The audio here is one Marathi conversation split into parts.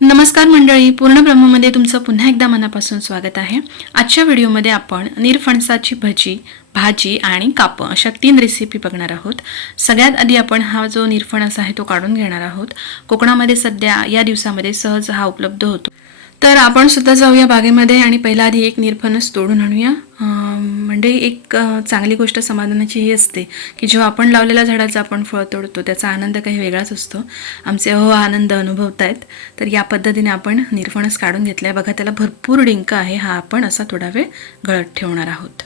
नमस्कार मंडळी, पूर्ण ब्रह्ममध्ये तुमचं पुन्हा एकदा मनापासून स्वागत आहे। आजच्या व्हिडिओमध्ये आपण निरफणसाची भजी, भाजी आणि कापं अशा 3 रेसिपी बघणार आहोत। सगळ्यात आधी आपण हा जो निरफणस आहे तो काढून घेणार आहोत। कोकणामध्ये सध्या या दिवसामध्ये सहज हा उपलब्ध होतो, तर आपण सुद्धा जाऊया बागेमध्ये आणि पहिला आधी एक निरफणस तोडून आणूया। म्हणजे एक चांगली गोष्ट समाधानाची ही असते की जेव्हा आपण लावलेल्या झाडाचं आपण फळ तोडतो त्याचा आनंद काही वेगळाच असतो। आमचे आनंद अनुभवतायत। तर या पद्धतीने आपण निरफणस काढून घेतलाय। बघा, त्याला भरपूर डिंक आहे। हा आपण असा थोडा वेळ गळत ठेवणार आहोत।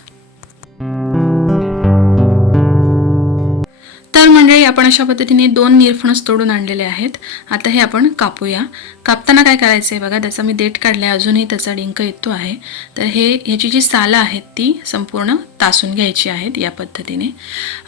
तर मंडळी, आपण अशा पद्धतीने 2 निरफणस तोडून आणलेले आहेत। आता हे आपण कापूया। कापताना काय करायचं आहे बघा, त्याचा मी देठ काढलाय, अजूनही त्याचा डिंक येतो आहे। तर ह्याची जी सालं आहेत ती संपूर्ण तासून घ्यायची आहेत या पद्धतीने।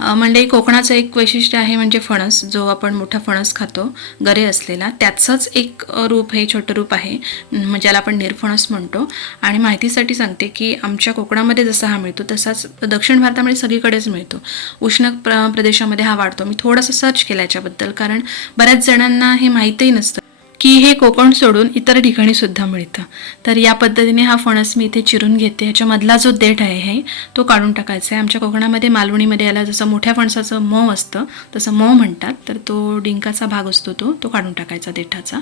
म्हणजे कोकणाचं एक वैशिष्ट्य आहे म्हणजे फणस, जो आपण मोठा फणस खातो गरे असलेला, त्याचंच एक रूप हे छोटं रूप आहे, ज्याला आपण निरफणस म्हणतो। आणि माहितीसाठी सांगते की आमच्या कोकणामध्ये जसा हा मिळतो तसाच दक्षिण भारतामध्ये सगळीकडेच मिळतो। उष्ण प्रदेशामध्ये हा वाढतो। मी थोडंसं सर्च केलं याच्याबद्दल, कारण बऱ्याच जणांना हे माहीतही नसतं की हे कोकण सोडून इतर ठिकाणी सुद्धा मिळतं। तर या पद्धतीने हा फणस मी इथे चिरून घेते। ह्याच्यामधला जो देठ आहे तो काढून टाकायचा आहे। आमच्या कोकणामध्ये मालवणीमध्ये याला जसं मोठ्या फणसाचं मऊ असतं तसं मऊ म्हणतात, तर तो डिंकाचा भाग असतो तो काढून टाकायचा देठाचा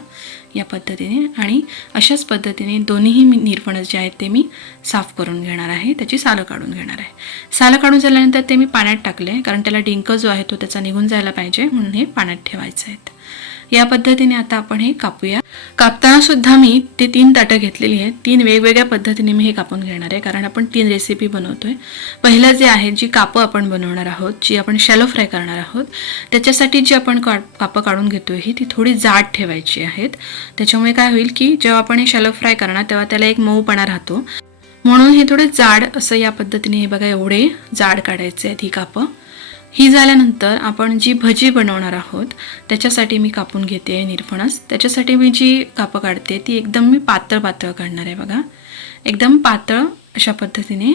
या पद्धतीने। आणि अशाच पद्धतीने दोन्हीही निरफणस जे आहेत ते मी साफ करून घेणार आहे, त्याची सालं काढून घेणार आहे। सालं काढून झाल्यानंतर ते मी पाण्यात टाकले, कारण त्याला डिंक जो आहे तो त्याचा निघून जायला पाहिजे, म्हणून हे पाण्यात ठेवायचं आहे। या पद्धतीने आता आपण हे कापूया। कापताना सुद्धा मी ते 3 ताटं घेतलेली आहेत। 3 वेगवेगळ्या पद्धतीने मी हे कापून घेणार आहे, कारण आपण 3 रेसिपी बनवतोय। पहिलं जे आहे, जी कापं आपण बनवणार आहोत, जी आपण शॅलो फ्राय करणार आहोत, त्याच्यासाठी जी आपण कापं काढून घेतोय ही ती थोडी जाड ठेवायची आहेत। त्याच्यामुळे काय होईल की जेव्हा आपण हे शॅलो फ्राय करणार तेव्हा त्याला एक मऊपणा राहतो, म्हणून हे थोडे जाड असं या पद्धतीने हे बघा, एवढे जाड काढायचे आहेत ही कापं। ही झाल्यानंतर आपण जी भजी बनवणार आहोत त्याच्यासाठी मी कापून घेते निरफणस। त्याच्यासाठी मी जी कापं काढते ती एकदम मी पातळ काढणार आहे। बघा, एकदम पातळ अशा पद्धतीने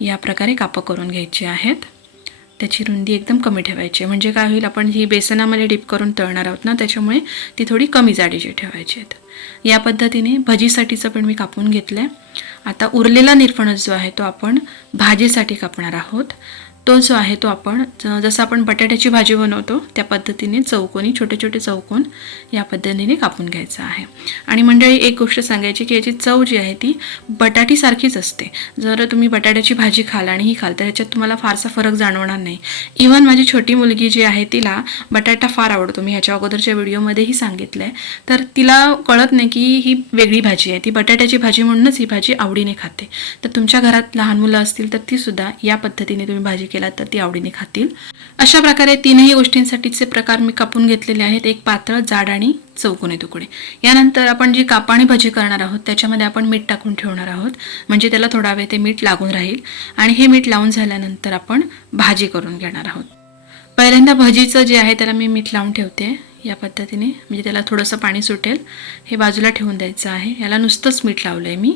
या प्रकारे कापं करून घ्यायची आहेत। त्याची रुंदी एकदम कमी ठेवायची, म्हणजे काय होईल, आपण ही बेसनामध्ये डिप करून तळणार आहोत ना, त्याच्यामुळे ती थोडी कमी जाडीची ठेवायची आहेत। या पद्धतीने भजीसाठीचं पण मी कापून घेतलं आहे। आता उरलेला निरफणस जो आहे तो आपण भाजीसाठी कापणार आहोत। तो जो आहे तो आपण जसं आपण बटाट्याची भाजी बनवतो त्या पद्धतीने चौकोनी, छोटे छोटे चौकोन या पद्धतीने कापून घ्यायचं आहे। आणि मंडळी, एक गोष्ट सांगायची की याची चव जी आहे ती बटाटीसारखीच असते। जर तुम्ही बटाट्याची भाजी खाल आणि ही खाल तर याच्यात तुम्हाला फारसा फरक जाणवणार नाही। इव्हन माझी छोटी मुलगी जी आहे तिला बटाटा फार आवडतो, मी ह्याच्या अगोदरच्या व्हिडिओमध्येही सांगितलं आहे। तर तिला कळत नाही की ही वेगळी भाजी आहे, ती बटाट्याची भाजी म्हणूनच ही भाजी आवडीने खाते। तर तुमच्या घरात लहान मुलं असतील तर ती सुद्धा या पद्धतीने तुम्ही भाजी तर ती आवडीने खातील। अशा प्रकारे 3ही गोष्टींसाठीचे प्रकार मी कापून घेतलेले आहेत, एक पातळ, जाड आणि चौकोनी तुकडे। यानंतर आपण जी कापं आणि भजी करणार आहोत त्याच्यामध्ये आपण मीठ टाकून ठेवणार आहोत, म्हणजे त्याला थोडा वेळ ते मीठ लागून राहील। आणि हे मीठ लावून झाल्यानंतर आपण भाजी करून घेणार आहोत। पहिल्यांदा भजीचं जे आहे त्याला मी मीठ लावून ठेवते या पद्धतीने, म्हणजे त्याला थोडंसं पाणी सुटेल। हे बाजूला ठेवून द्यायचं आहे, याला नुसतंच मीठ लावलं आहे मी।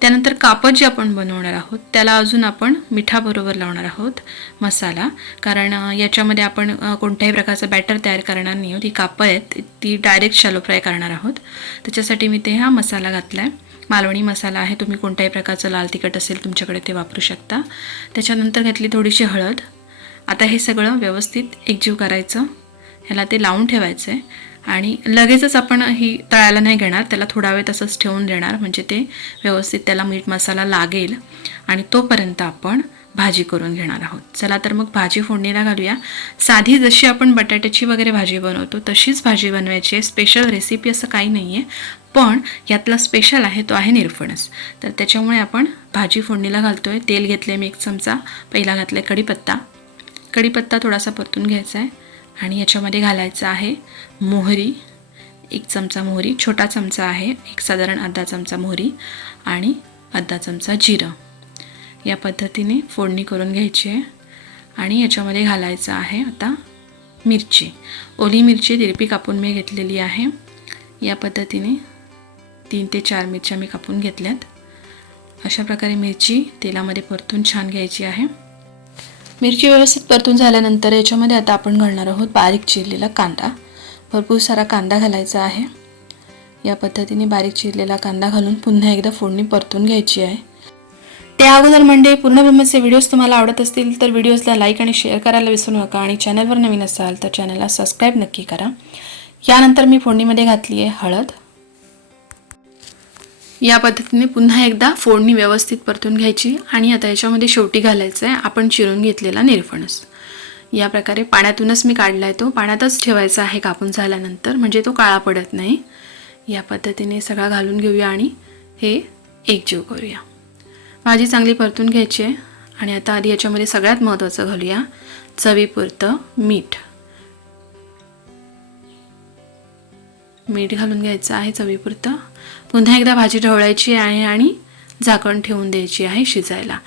त्यानंतर कापं जे आपण बनवणार आहोत त्याला अजून आपण मिठाबरोबर लावणार आहोत मसाला, कारण याच्यामध्ये आपण कोणत्याही प्रकारचं बॅटर तयार करणार नाही आहोत। ही कापं आहेत ती डायरेक्ट शॅलो फ्राय करणार आहोत, त्याच्यासाठी मी हा मसाला घातला आहे। मालवणी मसाला आहे, तुम्ही कोणत्याही प्रकारचं लाल तिखट असेल तुमच्याकडे ते वापरू शकता। त्याच्यानंतर घातली थोडीशी हळद। आता हे सगळं व्यवस्थित एकजीव करायचं, ह्याला ते लावून ठेवायचं आहे। आणि लगेचच आपण ही तळायला नाही घेणार, त्याला थोडा वेळ तसंच ठेवून देणार, म्हणजे ते व्यवस्थित त्याला मीठ मसाला लागेल। आणि तोपर्यंत आपण भाजी करून घेणार आहोत। चला तर मग भाजी फोडणीला घालूया। साधी जशी आपण बटाट्याची वगैरे भाजी बनवतो तशीच भाजी बनवायची आहे, स्पेशल रेसिपी असं काही नाही आहे। पण यातला स्पेशल आहे तो आहे निरफणस, तर त्याच्यामुळे आपण भाजी फोडणीला घालतोय। तेल घेतले मी 1 चमचा, पहिला घातला कढीपत्ता थोडासा परतून घ्यायचा आहे। आणि याच्यामध्ये घालायचं आहे मोहरी, 1 चमचा मोहरी, छोटा चमचा आहे, एक साधारण अर्धा चमचा मोहरी आणि अर्धा चमचा जिरं। या पद्धतीने फोडणी करून घ्यायची आहे। आणि याच्यामध्ये घालायचं आहे आता मिरची, ओली मिरची तिरपी कापून मी घेतलेली आहे। या पद्धतीने 3 ते 4 मिरच्या मी कापून घेतल्यात। अशा प्रकारे मिरची तेलामध्ये परतून छान घ्यायची आहे। मिरची व्यवस्थित परतून झाल्यानंतर याच्यामध्ये आता आपण घालणार आहोत बारीक चिरलेला कांदा। भरपूर सारा कांदा घालायचा आहे। या पद्धतीने बारीक चिरलेला कांदा घालून पुन्हा एकदा फोडणी परतून घ्यायची आहे. त्या अगोदर म्हणजे पूर्णब्रह्मचे व्हिडिओज तुम्हाला आवडत असतील तर व्हिडिओजला लाईक आणि शेअर करायला विसरू नका आणि चॅनलवर नवीन असाल तर चॅनलला सबस्क्राईब नक्की करा. यानंतर मी फोडणीमध्ये घातली आहे हळद. या पद्धतीने पुन्हा एकदा फोडणी व्यवस्थित परतून घ्यायची आणि आता याच्यामध्ये शेवटी घालायचं आहे आपण चिरून घेतलेला निरफणस. या प्रकारे पाण्यातूनच मी काढला आहे, तो पाण्यातच ठेवायचा आहे कापून झाल्यानंतर, म्हणजे तो काळा पडत नाही. या पद्धतीने सगळा घालून घेऊया आणि हे एकजीव करूया. भाजी चांगली परतून घ्यायची आहे आणि आता आधी याच्यामध्ये सगळ्यात महत्त्वाचं घालूया चवीपुरतं मीठ. मीठ घालून घ्यायचं आहे चवीपुरतं. पुन्हा एकदा भाजी ढवळायची आहे आणि झाकण ठेवून द्यायची आहे शिजायला.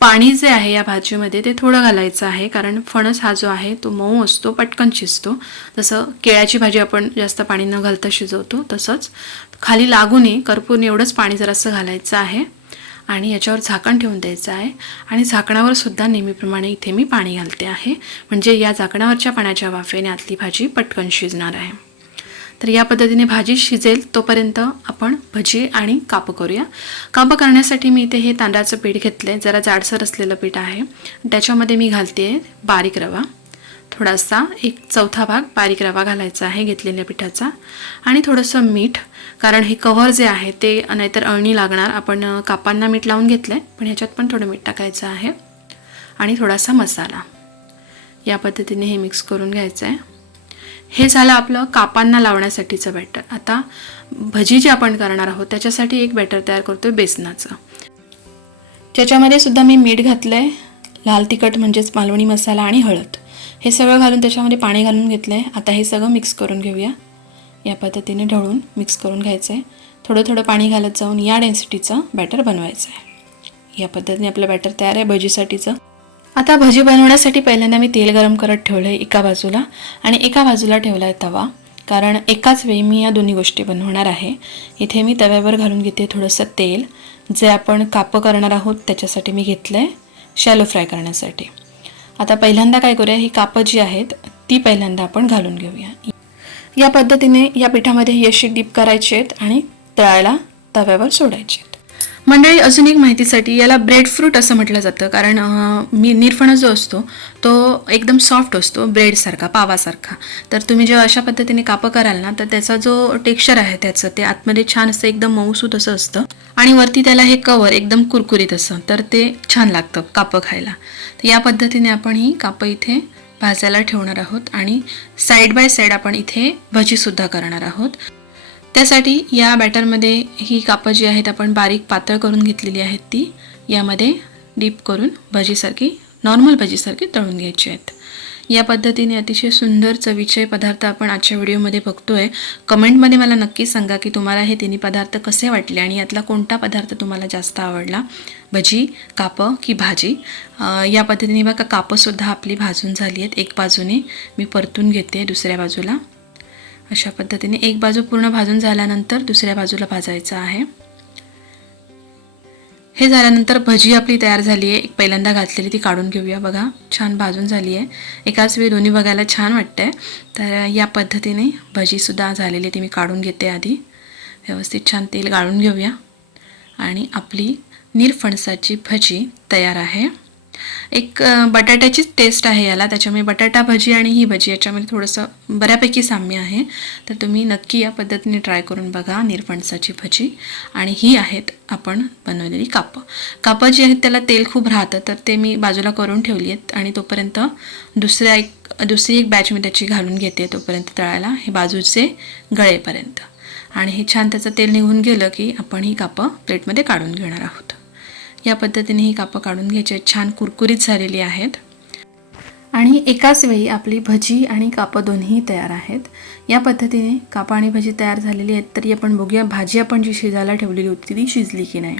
पाणी जे आहे या भाजीमध्ये ते थोडं घालायचं आहे, कारण फणस हा जो आहे तो मऊ असतो, पटकन शिजतो. जसं केळ्याची भाजी आपण जास्त पाणी न घालता शिजवतो तसंच खाली लागू नये करपून एवढंच पाणी जरासं घालायचं आहे आणि याच्यावर झाकण ठेवून द्यायचं आहे. आणि झाकणावर सुद्धा नेहमीप्रमाणे इथे मी पाणी घालते आहे, म्हणजे या झाकणावरच्या पाण्याच्या वाफेने आतली भाजी पटकन शिजणार आहे. तर या पद्धतीने भाजी शिजेल तोपर्यंत आपण भजी आणि कापं करूया. कापं करण्यासाठी मी इथे हे तांदळाचं पीठ घेतलं आहे, जरा जाडसर असलेलं पीठ आहे. त्याच्यामध्ये मी घालते आहे बारीक रवा, थोडासा 1/4 भाग बारीक रवा घालायचा आहे घेतलेल्या पिठाचा, आणि थोडंसं मीठ, कारण हे कव्हर जे आहे ते नाहीतर अळणी लागणार. आपण कापांना मीठ लावून घेतलं आहे, पण ह्याच्यात पण थोडं मीठ टाकायचं आहे, आणि थोडासा मसाला. या पद्धतीने हे मिक्स करून घ्यायचं आहे. हे झालं आपलं कापांना लावण्यासाठीचं बॅटर. आता भजी जी आपण करणार आहोत त्याच्यासाठी एक बॅटर तयार करतोय बेसनाचं. ज्याच्यामध्ये सुद्धा मी मीठ घातलं आहे, लाल तिखट म्हणजेच मालवणी मसाला आणि हळद, हे सगळं घालून त्याच्यामध्ये पाणी घालून घेतलं आहे. आता हे सगळं मिक्स करून घेऊया. या पद्धतीने ढवळून मिक्स करून घ्यायचं आहे. थोडं थोडं पाणी घालत जाऊन या डेन्सिटीचं बॅटर बनवायचं आहे. या पद्धतीने आपलं बॅटर तयार आहे भजीसाठीचं. आता भजी बनवण्यासाठी पहिल्यांदा मी तेल गरम करत ठेवलं आहे एका बाजूला, आणि एका बाजूला ठेवला आहे तवा, कारण एकाच वेळी मी या दोन्ही गोष्टी बनवणार आहे. इथे मी तव्यावर घालून घेते थोडंसं तेल, जे आपण कापं करणार आहोत त्याच्यासाठी मी घेतलं आहे शॅलो फ्राय करण्यासाठी. आता पहिल्यांदा काय करूया, ही कापं जी आहेत ती पहिल्यांदा आपण घालून घेऊया. या पद्धतीने या पिठामध्ये ही अशी डीप करायची आहेत आणि तळायला तव्यावर सोडायचे आहेत. मंडळी, अजून एक माहितीसाठी, याला ब्रेड फ्रूट असं म्हटलं जातं, कारण निरफणस जो असतो तो एकदम सॉफ्ट असतो, ब्रेडसारखा, पावासारखा. तर तुम्ही जेव्हा अशा पद्धतीने कापं कराल ना तर त्याचा जो टेक्स्चर आहे त्याचं ते आतमध्ये छान असं एकदम मऊसूत असं असतं, आणि वरती त्याला हे कवर एकदम कुरकुरीत असं, तर ते छान लागतं कापं खायला. तर या पद्धतीने आपण ही कापं इथे भाजायला ठेवणार आहोत आणि साईड बाय साईड आपण इथे भजीसुद्धा करणार आहोत. त्यासाठी या बॅटरमध्ये ही कापं जी आहेत आपण बारीक पातळ करून घेतलेली आहेत ती यामध्ये डीप करून भजीसारखी, नॉर्मल भजीसारखी तळून घ्यायची आहेत. या पद्धतीने अतिशय सुंदर चवीचे पदार्थ आपण आजच्या व्हिडिओमध्ये बघतोय. कमेंटमध्ये मला नक्की सांगा की तुम्हाला हे तिन्ही पदार्थ कसे वाटले आणि यातला कोणता पदार्थ तुम्हाला जास्त आवडला, भजी, कापं की भाजी. या पद्धतीने बघा कापंसुद्धा आपली भाजून झाली आहेत. एक बाजूने मी परतून घेते, दुसऱ्या बाजूला अशा पद्धतीने एक बाजू पूर्ण भाजून झाल्यानंतर दुसऱ्या बाजूला भाजायचं आहे. हे झाल्यानंतर भजी आपली तयार झाली आहे. एक पहिल्यांदा घातलेली ती काढून घेऊया. बघा छान भाजून झाली आहे. एकाच वेळी दोन्ही बघायला छान वाटतंय. तर या पद्धतीने भजीसुद्धा झालेली ती मी काढून घेते. आधी व्यवस्थित छान तेल गाळून घेऊया आणि आपली निरफणसाची भजी तयार आहे. एक बटाट्याचीच टेस्ट आहे याला, त्याच्यामुळे बटाटा भजी आणि ही भजी याच्यामध्ये थोडंसं बऱ्यापैकी साम्य आहे. तर तुम्ही नक्की या पद्धतीने ट्राय करून बघा निरफणसाची भजी. आणि ही आहेत आपण बनवलेली कापं. कापं जी आहेत त्याला तेल खूप राहतं, तर ते मी बाजूला करून ठेवली आहेत आणि तोपर्यंत दुसरी एक बॅच मी त्याची घालून घेते तोपर्यंत तळायला, हे बाजूचे गळेपर्यंत. आणि हे छान त्याचं तेल निघून गेलं की आपण ही कापं प्लेटमध्ये काढून घेणार आहोत. या पद्धतीने ही कापं काढून घ्यायची, छान कुरकुरीत झालेली आहेत. आणि एकाच वेळी आपली भजी आणि कापं दोन्ही तयार आहेत. या पद्धतीने कापं आणि भजी तयार झालेली आहेत. तरी आपण बघूया भाजी आपण जी शिजायला ठेवलेली होती ती शिजली की नाही.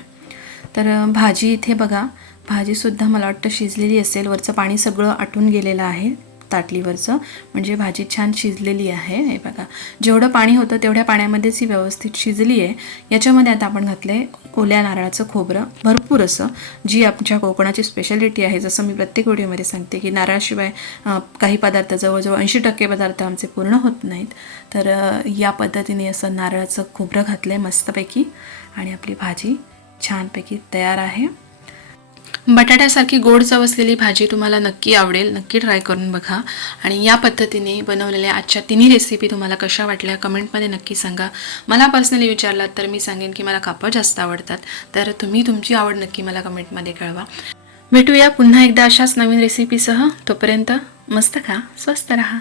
तर भाजी इथे बघा, भाजीसुद्धा मला वाटतं शिजलेली असेल. वरचं पाणी सगळं आटून गेलेलं आहे ताटलीवरचं, म्हणजे भाजी छान शिजलेली आहे. हे बघा, जेवढं पाणी होतं तेवढ्या पाण्यामध्येच ही व्यवस्थित शिजली आहे. याच्यामध्ये आता आपण घातले ओल्या नारळाचं खोबरं भरपूर असं, जी आमच्या कोकणाची स्पेशालिटी आहे. जसं मी प्रत्येक व्हिडिओमध्ये सांगते की नारळाशिवाय काही पदार्थ, जवळजवळ 80% पदार्थ आमचे पूर्ण होत नाहीत. तर या पद्धतीने असं नारळाचं खोबरं घातलं आहे मस्तपैकी आणि आपली भाजी छानपैकी तयार आहे. बटाट्यासारखी गोड चव असलेली भाजी तुम्हाला नक्की आवडेल, नक्की ट्राय करून बघा. आणि या पद्धतीने बनवलेल्या आजच्या तिन्ही रेसिपी तुम्हाला कशा वाटल्या कमेंटमध्ये नक्की सांगा. मला पर्सनली विचारलात तर मी सांगेन की मला कापं जास्त आवडतात, तर तुम्ही तुमची आवड नक्की मला कमेंटमध्ये कळवा. भेटूया पुन्हा एकदा अशाच नवीन रेसिपीसह. तोपर्यंत मस्त खा, स्वस्त रहा.